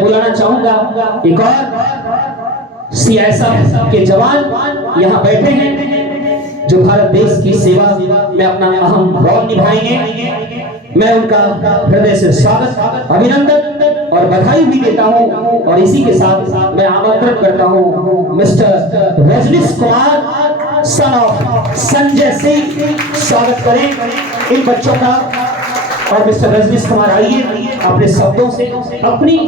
बुलाना चाहूंगा एक और सीआईएसएफ के जवान यहाँ बैठे हैं जो भारत देश की सेवा में अपना अहम रोल निभाएंगे। मैं उनका हृदय से स्वागत, अभिनंदन और बधाई भी देता हूं और इसी के साथ मैं आमंत्रण करता हूं mister Rajneesh Kumar son of Sanjay Singh, स्वागत करें इन बच्चों का। और मिस्टर रजनीश कुमार आइए अपने शब्दों से अपनी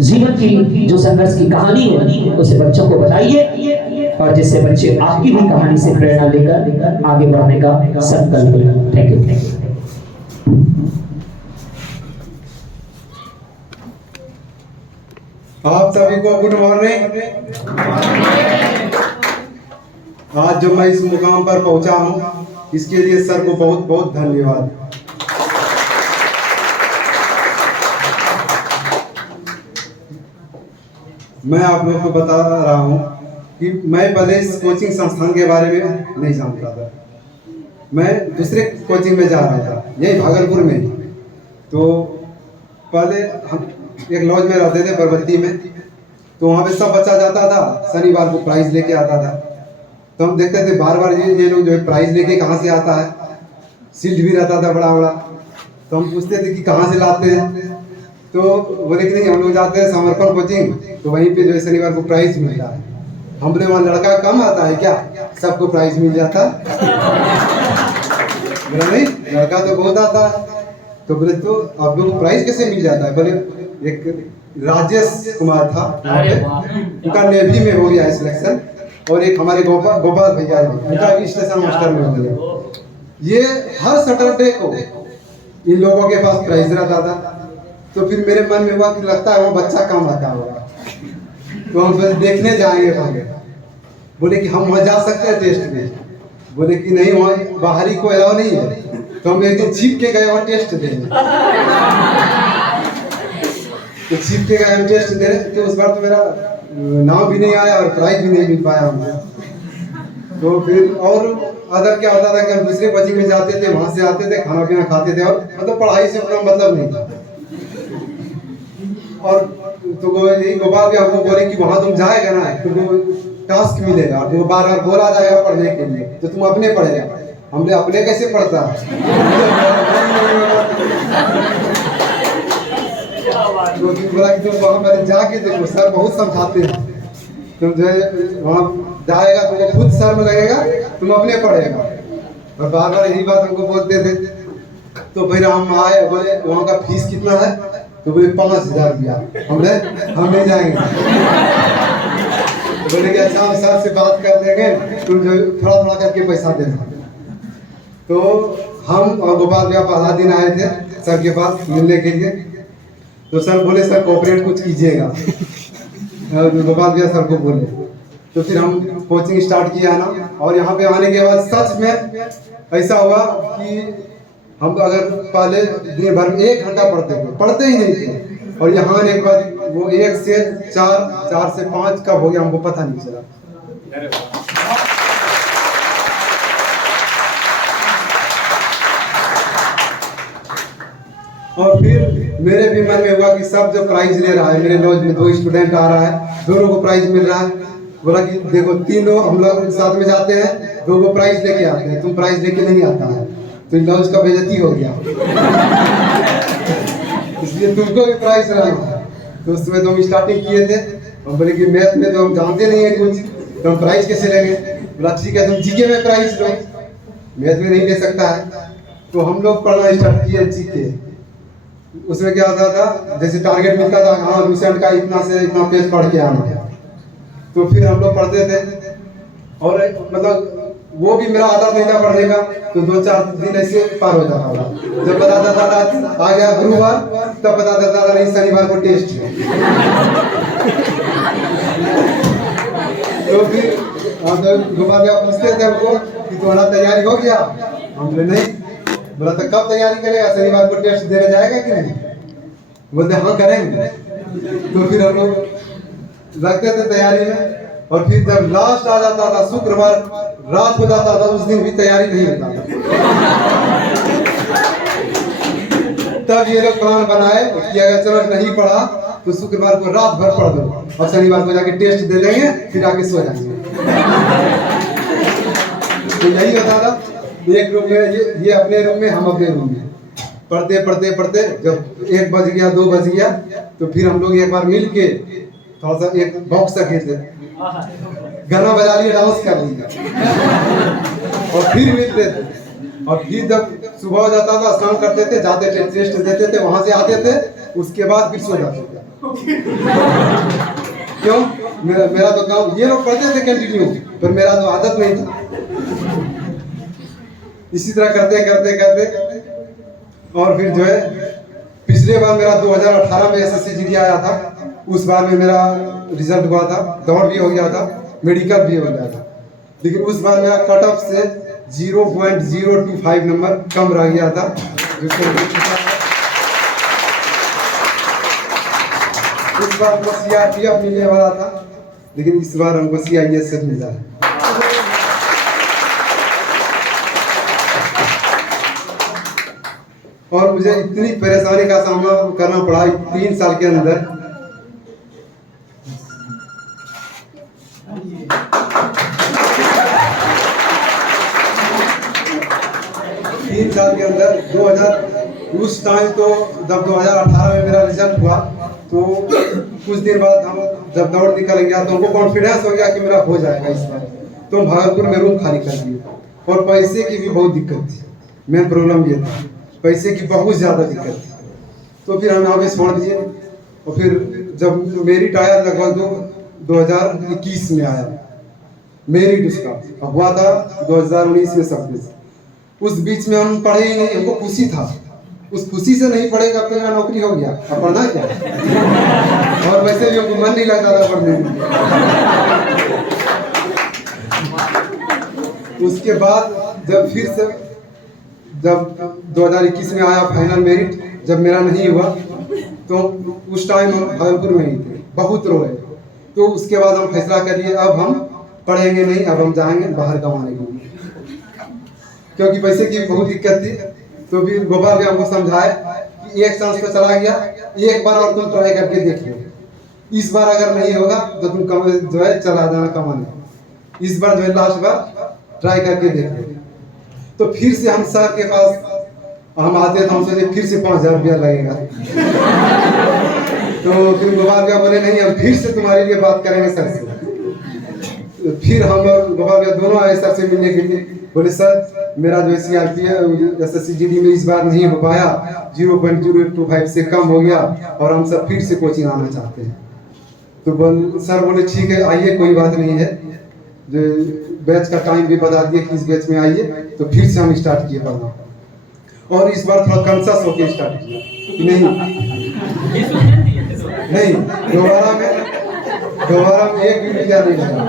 जीवन की जो संघर्ष की कहानी है उसे बच्चों को बताइए और जिससे बच्चे आपकी भी कहानी से प्रेरणा लेकर आगे बढ़ने का संकल्प लें। Thank you. आप सभी को गुड मॉर्निंग। आज जो मैं इस मुकाम पर पहुंचा हूं इसके लिए सर को बहुत बहुत धन्यवाद। मैं आप लोगों को बता रहा हूं कि मैं पहले इस कोचिंग संस्थान के बारे में नहीं जानता था। मैं दूसरे कोचिंग में जा रहा था यही भागलपुर में। तो पहले हम एक लॉज में रहते थे परबत्ती में, तो वहाँ पे सब बच्चा जाता था, शनिवार को प्राइज लेके आता था। तो हम देखते थे बार बार ये लोग जो है प्राइज लेके कहाँ से आता है, शील्ड भी रहता था बड़ा बड़ा। तो हम पूछते थे कि कहाँ से लाते हैं, तो बोले कि नहीं हम लोग जाते हैं समर्पण कोचिंग, तो वहीं पे जो है शनिवार को प्राइज मिलता है। हम बोले वहाँ लड़का कम आता है क्या, सबको प्राइज मिल जाता? बोला नहीं, लड़का तो बहुत आता है। तो बोले तो आप लोग को प्राइज कैसे मिल जाता है? बोले एक राजेश कुमार था, उनका नेवी में हो गया सिलेक्शन, और एक हमारे गोपाल भैया उनका भी स्टेशन मास्टर में हो गया। ये हर सैटरडे को इन लोगों के पास प्राइज रहता था। तो फिर मेरे मन में हुआ कि लगता है वो बच्चा कम आता होगा, तो हम फिर देखने जाएंगे पहले। बोले कि हम वहाँ जा सकते हैं टेस्ट में? बोले कि नहीं, वहाँ बाहरी को अलाउ नहीं है। तो हम एक दिन छिप के गए वहाँ टेस्ट देने। तो छिप के गए हम टेस्ट देने, तो उस बार तो मेरा नाम भी नहीं आया और प्राइज भी नहीं मिल पाया मुझे। तो फिर और अदर क्या होता था कि हम दूसरे कोचिंग में जाते थे, वहाँ से आते थे, खाना पीना खाते थे, और मतलब पढ़ाई से उतना मतलब नहीं था। और तो यही गोपाल भी हमको बोले कि वहाँ तुम जाएगा ना, तुमको टास्क मिलेगा, तुमको बार बार बोला जाएगा पढ़ने के लिए, तो तुम अपने पढ़ेगा। हमने अपने कैसे पढ़ता है? तो बोला कि तुम वहाँ मैंने जाके देखो, सर बहुत समझाते हैं, तुम जो है वहाँ जाएगा तुमको खुद शर्म लगेगा, तुम अपने पढ़ेगा। और बार बार यही बात हमको बोलते थे। तो फिर हम आए, बोले वहाँ का फीस कितना है? तो बोले 5000 रुपया। हम नहीं जाएंगे। बोले कि अच्छा हम सर से बात कर देंगे, तुम जो थोड़ा थोड़ा करके पैसा देना। तो हम और गोपाल भैया पहला दिन आए थे सर के पास मिलने के लिए। तो सर बोले सर कोऑपरेट कुछ कीजिएगा। गोपाल भैया सर को बोले, तो फिर हम कोचिंग स्टार्ट किया ना। और यहाँ पे आने के बाद सच में ऐसा हुआ कि हम अगर पहले दिन भर में 1 घंटा पढ़ते ही नहीं थे, और यहाँ आने के बाद वो 1 से 4, 4 से 5 कब हो गया हमको पता नहीं चला। और फिर मेरे भी मन में हुआ कि सब जो प्राइज ले रहा है, मेरे लॉज में 2 स्टूडेंट आ रहा है, दोनों को प्राइज मिल रहा है। बोला कि देखो तीनों हम लोग साथ में जाते हैं, 2 को प्राइज लेके आते हैं, तुम प्राइज लेके नहीं आता है, तो लॉज का बेइज्जती हो गया। इसलिए तुमको भी प्राइज लाना है। तो उसमें तो हम स्टार्टिंग किए थे, हम बोले कि मैथ में तो हम जानते नहीं है कुछ, तो हम प्राइज कैसे लेंगे? बोला ठीक है तुम जीके में प्राइज लो, मैथ में नहीं ले सकता है। तो हम लोग पढ़ना स्टार्ट किए जीके। उसमें क्या होता था, जैसे टारगेट मिलता था, हाँ लूसेंट का इतना से इतना पेज पढ़ के आना है, तो फिर हम लोग पढ़ते थे। और मतलब वो भी मेरा आदत नहीं था पढ़ने का, तो 2-4 दिन ऐसे पार हो जाता था। जब बता देता था आ गया गुरुवार, तब बता देता था नहीं शनिवार को टेस्ट है। तो फिर गोपाल भैया पूछते थे हमको कि तुम्हारा तैयारी हो गया? हम बोले नहीं। बोला तो कब तैयारी करेगा, शनिवार को टेस्ट देने जाएगा कि नहीं? बोलते हाँ करेंगे। तो फिर हम लोग लगते थे तैयारी में। और फिर जब लास्ट आ जाता था, शुक्रवार रात हो जाता था, उस दिन भी तैयारी नहीं होता था। तब ये लोग प्लान बनाए कि अगर चलो नहीं पढ़ा तो शुक्रवार को रात भर पढ़ दो और शनिवार को जाके टेस्ट दे लेंगे, फिर आके सो जाएंगे। तो यही होता था, एक रूम में ये अपने रूम में, हम अपने रूम में पढ़ते पढ़ते पढ़ते जब 1 बज गया 2 बज गया तो फिर हम लोग एक बार मिल के थोड़ा सा एक बॉक्स रखे थे, गाना बजा लिए, डांस कर लिया और फिर मिलते थे। और फिर जब सुबह हो जाता था स्नान करते थे, जाते थे, टेस्ट देते थे, वहां से आते थे, उसके बाद फिर सो जाते थे। क्यों? मेरा तो काम, ये लोग पढ़ते थे कंटिन्यू, पर मेरा तो आदत नहीं था। इसी तरह करते करते करते और फिर जो है पिछले बार मेरा 2018 में एसएससी जीडी आया था, उस बार में मेरा रिजल्ट हुआ था, दौड़ भी हो गया था, मेडिकल भी हो गया था, लेकिन उस बार मेरा कट ऑफ से 0.025 नंबर कम रह गया था, इस बार हमको सीआरपीएफ मिलने वाला था, लेकिन इस बार हमको सीआईएसएफ मिला है। और मुझे इतनी परेशानी का सामना करना पड़ा 3 साल के अंदर। उस टाइम तो जब 2018 में मेरा रिजल्ट हुआ तो कुछ दिन बाद हम जब दौड़ निकल गया तो हमको कॉन्फिडेंस हो गया कि मेरा हो जाएगा इस बार, तो हम भागलपुर में रूम खाली कर दिए। और पैसे की भी बहुत दिक्कत थी, मेन प्रॉब्लम ये था, पैसे की बहुत ज़्यादा दिक्कत थी। तो फिर हम यहाँ पे छोड़ दिए और फिर जब मेरिट आया लगभग 2021 में आया मेरिट, उसका हुआ था 2019 में सब कुछ। उस बीच में हम पढ़े ही नहीं, हमको खुशी था, उस खुशी से नहीं पढ़ेगा तो मेरा नौकरी हो गया, अब पढ़ना क्या। और वैसे भी हमको मन नहीं लगता था पढ़ने में। उसके बाद जब फिर से जब 2021 में आया फाइनल मेरिट, जब मेरा नहीं हुआ तो उस टाइम हम भागलपुर में ही थे, बहुत रोए। तो उसके बाद हम फैसला कर लिए अब हम पढ़ेंगे नहीं, अब हम जाएंगे बाहर कमाने के लिए, क्योंकि पैसे की बहुत दिक्कत थी। तो फिर गोपाल भी हमको समझाए कि एक चांस तो चला गया, एक बार और तुम ट्राई करके देख लो, इस बार अगर नहीं होगा तो तुम जो है चला जाना कमाने, इस बार जो है लास्ट बार ट्राई करके देख लो। तो फिर से हम सर के पास हम आते तो हम सोचे फिर से 5000 रुपया लगेगा। तो फिर गोपाल भैया बोले नहीं, हम फिर से तुम्हारे लिए बात करेंगे सर से। तो फिर हम गोपाल भैया दोनों आए सर से मिलने के लिए, बोले सर मेरा जो सीआरपीएफ एसएससी जीडी में इस बार नहीं हो पाया, 0.025 से कम हो गया और हम सब फिर से कोचिंग आना चाहते हैं। तो सर बोले ठीक है आइए, कोई बात नहीं है, जो बैच का टाइम भी बता दिए कि इस बैच में आइए। तो फिर से हम स्टार्ट किए पढ़ना, और इस बार थोड़ा कॉन्शियस होकर स्टार्ट किया कि नहीं दोबारा में एक भी रुपया नहीं लगा।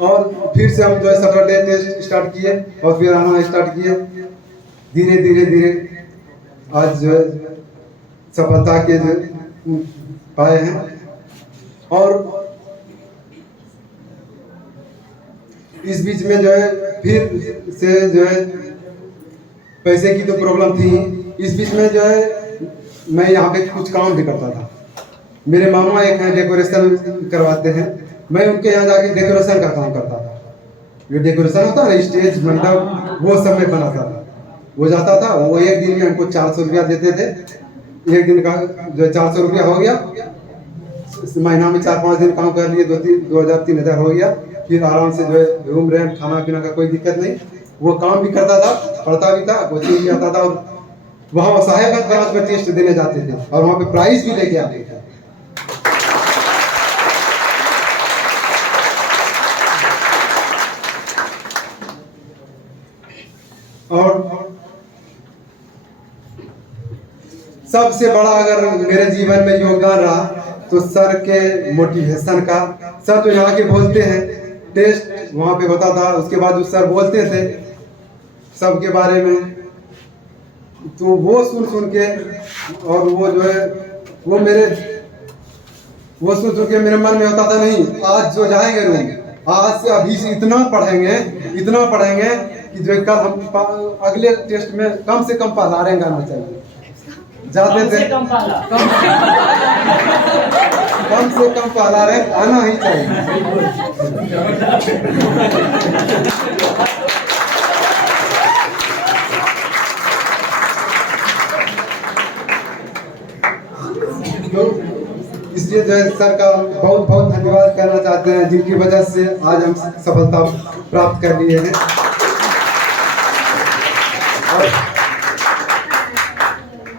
और फिर से हम जो है सैटरडे टेस्ट स्टार्ट किए और फिर आना स्टार्ट किए, धीरे धीरे धीरे आज जो है सफलता के जो पाए हैं। और इस बीच में जो है फिर से जो है पैसे की तो प्रॉब्लम थी, इस बीच में जो है मैं यहाँ पे कुछ काम भी करता था। मेरे मामा एक हैं डेकोरेशन करवाते हैं, मैं उनके यहाँ जाके डेकोरेशन का काम करता था। जो डेकोरेशन होता है ना, स्टेज मंडप, वो सब मैं बनाता था। वो जाता था, वो एक दिन में हमको 400 रुपया देते थे। एक दिन का जो 400 रुपया हो गया, महीना में 4-5 दिन काम कर लिए, 2,000-3,000 हो गया। फिर आराम से जो है रूम रेंट खाना पीना का कोई दिक्कत नहीं, वो काम भी करता था, पढ़ता भी था, कोचिंग भी आता था। और वहाँ साहेबगंज ब्रांच में टेस्ट देने जाते थे और वहाँ पे प्राइज भी लेके आते थे। और सबसे बड़ा अगर मेरे जीवन में योगदान रहा तो सर के मोटिवेशन का। सर तो यहाँ के बोलते हैं, टेस्ट वहाँ पे होता था, उसके बाद जो सर बोलते थे सबके बारे में, तो वो सुन के और वो जो है वो सुन के मेरे मन में होता था नहीं, आज जो जाएंगे रूम, आज से अभी से इतना पढ़ेंगे कि जो कल हम अगले टेस्ट में कम से कम पास आ रहे आना चाहिए। जाते थे कम पाला कम से कम पहला रैंक आना ही चाहिए। तो इसलिए जो है सर का बहुत बहुत धन्यवाद करना चाहते हैं, जिनकी वजह से आज हम सफलता प्राप्त कर लिए हैं।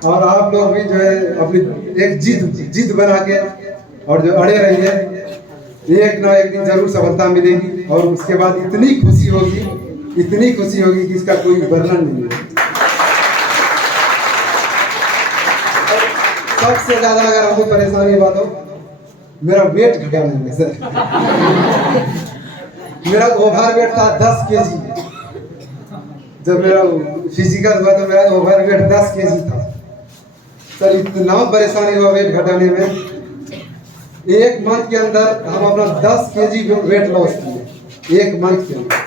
और आप लोग भी जो है अपनी एक जिद बना के और जो अड़े रहिए, एक ना एक दिन जरूर सफलता मिलेगी। और उसके बाद इतनी खुशी होगी कि इसका कोई वर्णन नहीं है। सबसे ज्यादा अगर हमको परेशानी बात हो, मेरा वेट घटाने में सर। मेरा ओवर वेट था 10 kg। जब मेरा फिजिकल हुआ तो मेरा ओवर वेट 10 kg था सर। इतना परेशानी हुआ वेट घटाने में। 1 मंथ के अंदर हम अपना 10 kg वेट लॉस किए, 1 मंथ के अंदर।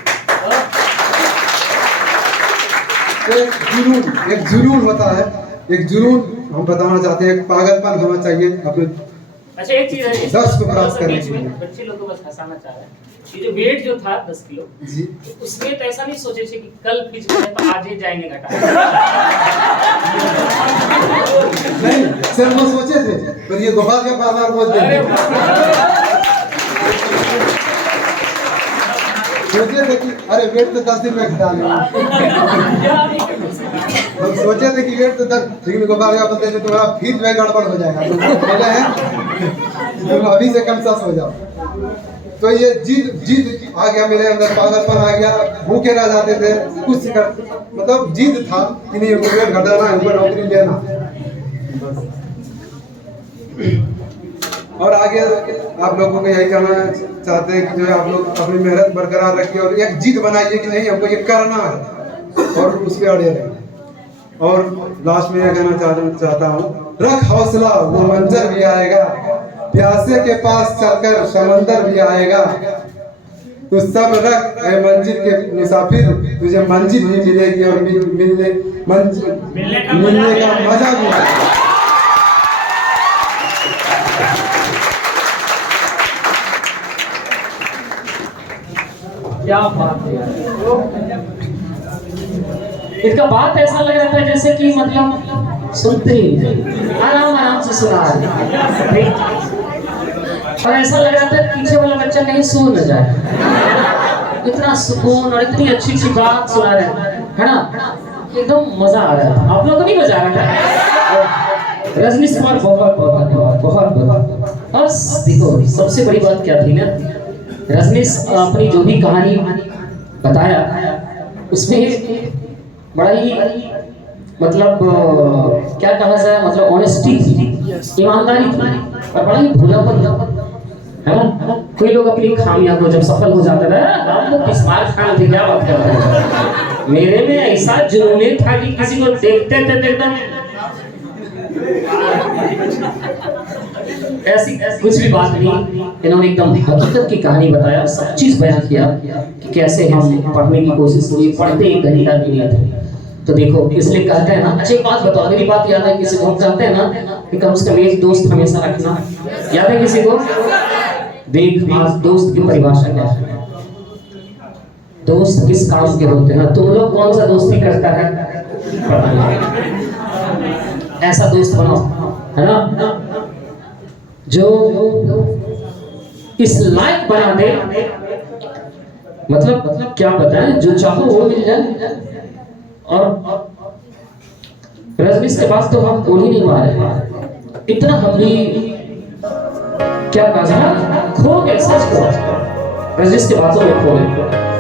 एक जुनून होता है, एक जुनून हम बताना चाहते हैं, एक पागलपन होना चाहिए अपने। अच्छा एक चीज है, 10 को प्राप्त करने के लिए बच्चे लोग को बस हंसाना चाह रहे हैं। ये जो वेट जो था 10 किलो जी, उसमें तो ऐसा नहीं सोचे थे कि कल पिच में तो आज ही जाएंगे घटा। नहीं सर, वो सोचे थे, पर ये गोपाल के पास बोल देते सोचे थे कि अरे वेट तो 10 दिन में घटा लेंगे। हम सोचे थे कि वेट तो 10, लेकिन गोपाल का बोलते थे तुम्हारा फिर जो है गड़बड़ हो जाएगा। तो बोले हैं तुम अभी से कंसस हो जाओ। तो ये जिद आ गया मेरे अंदर, पागलपन आ गया। भूखे रह जाते थे, कुछ मतलब जिद था कि नहीं हमको वेट घटाना है, हमको नौकरी लेना। और आगे आप लोगों को यही कहना चाहते हैं कि जो है आप लोग अपनी मेहनत बरकरार रखिए और एक जिद बनाइए कि नहीं हमको ये करना है, और उस पर अड़े रहिए। और लास्ट में यह कहना चाहता हूँ, रख हौसला वो मंजर भी आएगा, प्यासे के पास चलकर समंदर भी आएगा। तो सब रख ए मंजिल के मुसाफिर, तुझे मंजिल भी मिलेगी और मिलने का मजा भी आएगा। क्या बात है यार, इसका बात ऐसा लग रहा था जैसे कि मतलब सुनते ही आराम से सुना रहे, और ऐसा लग रहा था पीछे वाला बच्चा कहीं सो न जाए। इतना सुकून और इतनी अच्छी बात सुना रहे है ना, एकदम मजा आ रहा था। आप लोग को नहीं मजा आ रहा था? रजनीश कुमार बहुत बहुत धन्यवाद, बहुत बहुत। और देखो सबसे बड़ी बात क्या थी ना, रजनीश अपनी जो भी कहानी बताया उसमें बड़ा ही मतलब क्या कहा जाए, मतलब ऑनेस्टी थी, ईमानदारी थी, और बड़ा ही भोलापन है ना। कोई लोग अपनी खामियां को जब सफल हो जाते थे, हम लोग स्मार्ट खान थे, क्या बात कर रहे हैं। मेरे में ऐसा जुनून था कि किसी को देखते थे एकदम ऐसी कुछ भी बात नहीं, इन्होंने एकदम हकीकत की कहानी बताया, सब चीज बयान किया कि कैसे हम पढ़ने की कोशिश की, पढ़ते 1 घंटा भी नहीं थे। तो देखो इसलिए कहते हैं ना, अच्छी बात बताओ, मेरी बात याद है किसी को, हम कहते हैं ना कि कम से कम एक दोस्त हमेशा रखना, याद है किसी को? देख आज दोस्त की परिभाषा क्या है, दोस्त किस काम के होते हैं, तुम लोग कौन सा दोस्ती करता है, ऐसा दोस्त बनाओ है ना जो इस लायक बना दे, मतलब क्या बताएं, जो चाहो वो मिल जाए। और रजनीश के पास तो हम बोल ही नहीं पा रहे, इतना हम भी क्या कहा, खो गए, सच खो रजनीश के बातों में खो गए।